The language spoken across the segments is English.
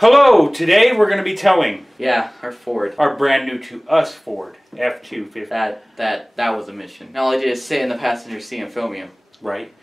Hello, today we're going to be towing. Yeah, our Ford. Our brand new to us Ford, F250. That was a mission. All I did is sit in the passenger seat and film you. Right.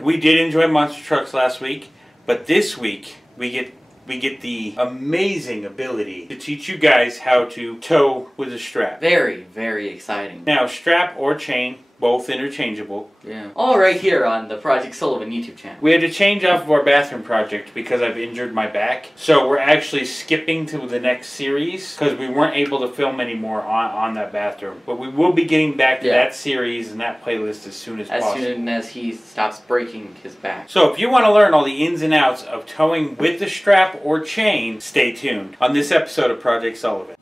We did enjoy monster trucks last week, but this week we get the amazing ability to teach you guys how to tow with a strap. Very, very exciting. Now, strap or chain, both interchangeable. Yeah. All right here on the Project Sullivan YouTube channel. We had to change off of our bathroom project because I've injured my back. So we're actually skipping to the next series because we weren't able to film anymore on that bathroom. But we will be getting back to that series and that playlist as soon as possible. As soon as he stops breaking his back. So if you want to learn all the ins and outs of towing with the strap or chain, stay tuned on this episode of Project Sullivan.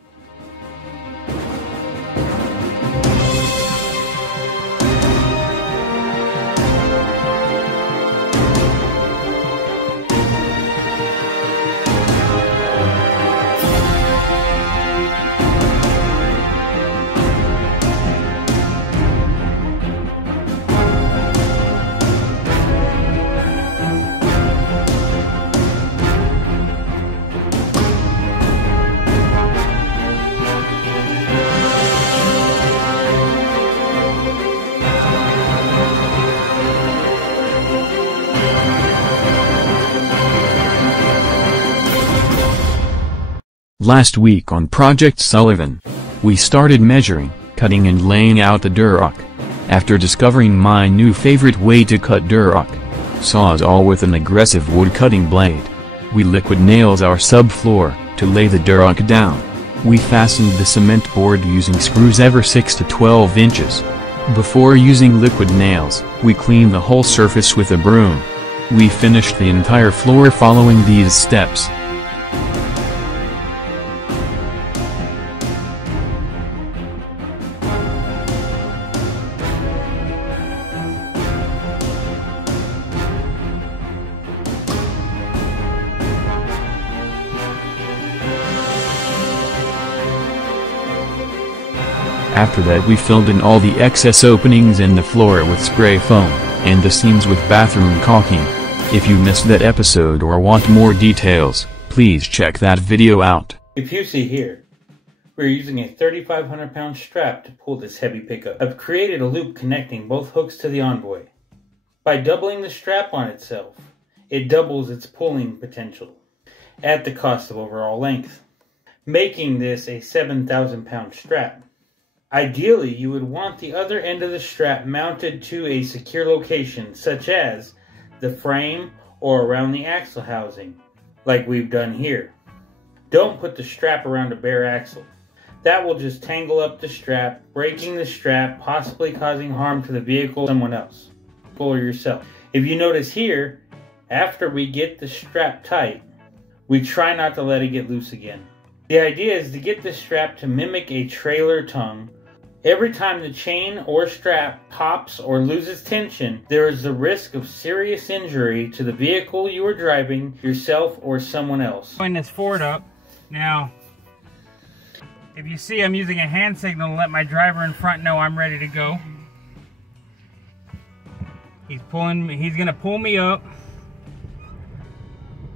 Last week on Project Sullivan, we started measuring, cutting and laying out the Duroc. After discovering my new favorite way to cut Duroc, sawzall with an aggressive wood cutting blade, we liquid nails our subfloor to lay the Duroc down. We fastened the cement board using screws ever 6 to 12 inches. Before using liquid nails, we cleaned the whole surface with a broom. We finished the entire floor following these steps. After that we filled in all the excess openings in the floor with spray foam, and the seams with bathroom caulking. If you missed that episode or want more details, please check that video out. If you see here, we're using a 3,500 pound strap to pull this heavy pickup. I've created a loop connecting both hooks to the Envoy. By doubling the strap on itself, it doubles its pulling potential, at the cost of overall length, making this a 7,000 pound strap. Ideally, you would want the other end of the strap mounted to a secure location, such as the frame or around the axle housing, like we've done here. Don't put the strap around a bare axle. That will just tangle up the strap, breaking the strap, possibly causing harm to the vehicle or someone else, or yourself. If you notice here, after we get the strap tight, we try not to let it get loose again. The idea is to get the strap to mimic a trailer tongue. Every time the chain or strap pops or loses tension, there is the risk of serious injury to the vehicle you are driving, yourself, or someone else. Pulling this Ford up. Now, if you see, I'm using a hand signal to let my driver in front know I'm ready to go. He's gonna pull me up.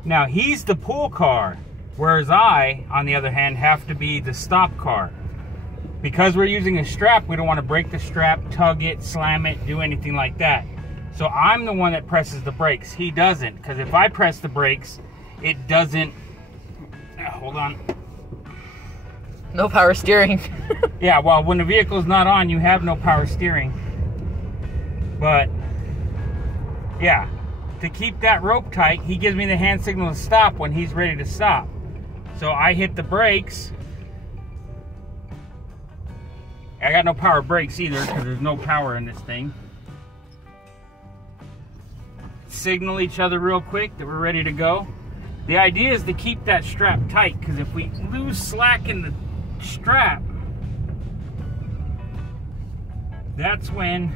Now, he's the pull car, whereas I, on the other hand, have to be the stop car. Because we're using a strap, we don't want to break the strap, tug it, slam it, do anything like that. So I'm the one that presses the brakes. He doesn't, because if I press the brakes, it doesn't... hold on. No power steering. Yeah, well, when the vehicle's not on, you have no power steering. But, yeah, to keep that rope tight, he gives me the hand signal to stop when he's ready to stop. So I hit the brakes. I got no power brakes either because there's no power in this thing. Signal each other real quick that we're ready to go. The idea is to keep that strap tight, because if we lose slack in the strap, that's when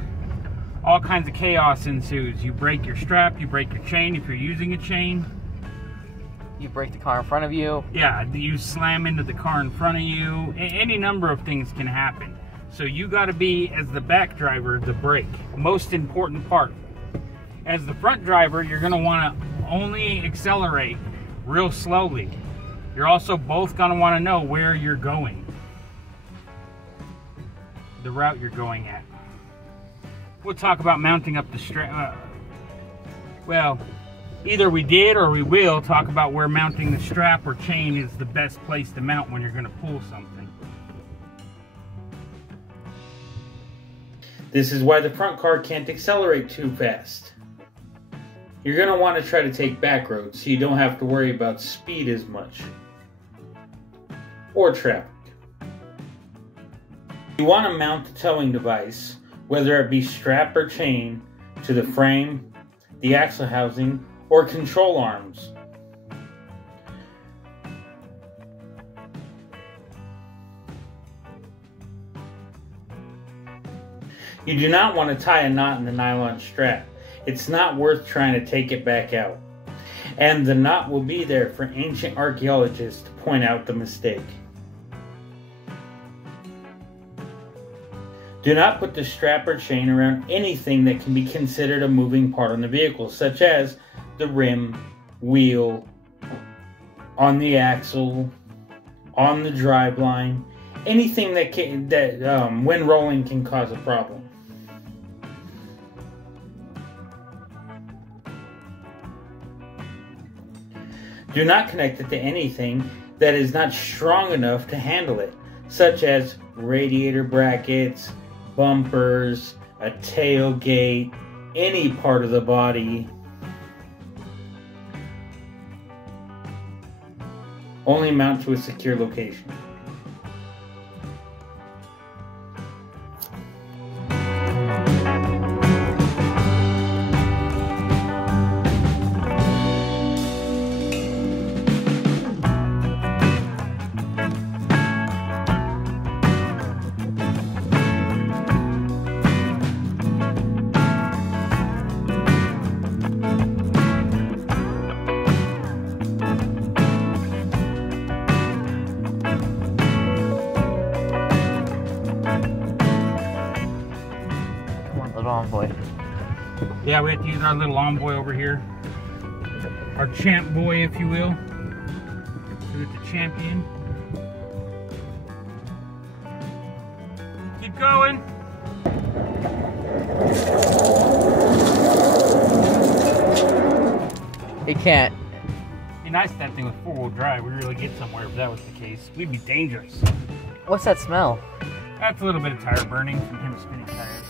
all kinds of chaos ensues. You break your strap, you break your chain if you're using a chain. You break the car in front of you. Yeah, you slam into the car in front of you. Any number of things can happen. So you got to be, as the back driver, the brake. Most important part. As the front driver, you're going to want to only accelerate real slowly. You're also both going to want to know where you're going, the route you're going at. We'll talk about mounting up the strap. Well, either we did or we will talk about where mounting the strap or chain is the best place to mount when you're going to pull something. This is why the front car can't accelerate too fast. You're going to want to try to take back roads so you don't have to worry about speed as much. Or traffic. You want to mount the towing device, whether it be strap or chain, to the frame, the axle housing, or control arms. You do not want to tie a knot in the nylon strap. It's not worth trying to take it back out. And the knot will be there for ancient archaeologists to point out the mistake. Do not put the strap or chain around anything that can be considered a moving part on the vehicle, such as the rim, wheel, on the axle, on the driveline, anything that when rolling can cause a problem. Do not connect it to anything that is not strong enough to handle it, such as radiator brackets, bumpers, a tailgate, any part of the body. Only mount to a secure location. Envoy. Yeah, we have to use our little envoy over here. Our champ boy, if you will. So it's a champion. Keep going. It can't. It'd be nice if that thing was four-wheel drive. We'd really get somewhere if that was the case. We'd be dangerous. What's that smell? That's a little bit of tire burning from him spinning tires.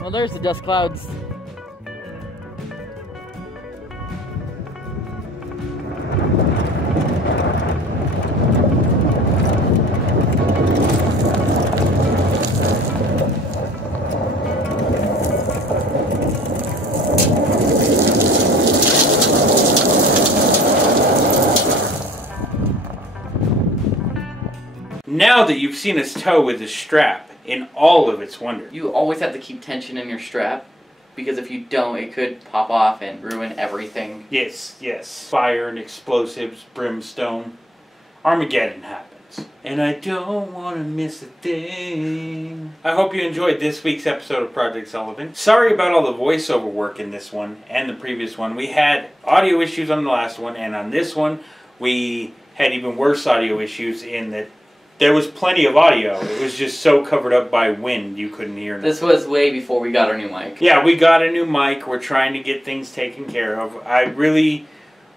Well, there's the dust clouds. Now that you've seen us tow with the strap in all of its wonder. You always have to keep tension in your strap, because if you don't, it could pop off and ruin everything. Yes, yes. Fire and explosives, brimstone. Armageddon happens. And I don't want to miss a thing. I hope you enjoyed this week's episode of Project Sullivan. Sorry about all the voiceover work in this one and the previous one. We had audio issues on the last one, and on this one we had even worse audio issues in that there was plenty of audio. It was just so covered up by wind you couldn't hear nothing. This was way before we got our new mic. Yeah, we got a new mic. We're trying to get things taken care of. I really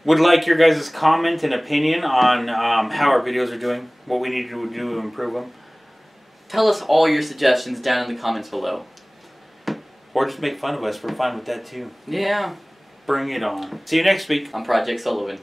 would like your guys' comment and opinion on how our videos are doing, what we need to do to improve them. Tell us all your suggestions down in the comments below. Or just make fun of us. We're fine with that too. Yeah. Bring it on. See you next week. I'm Project Sullivan.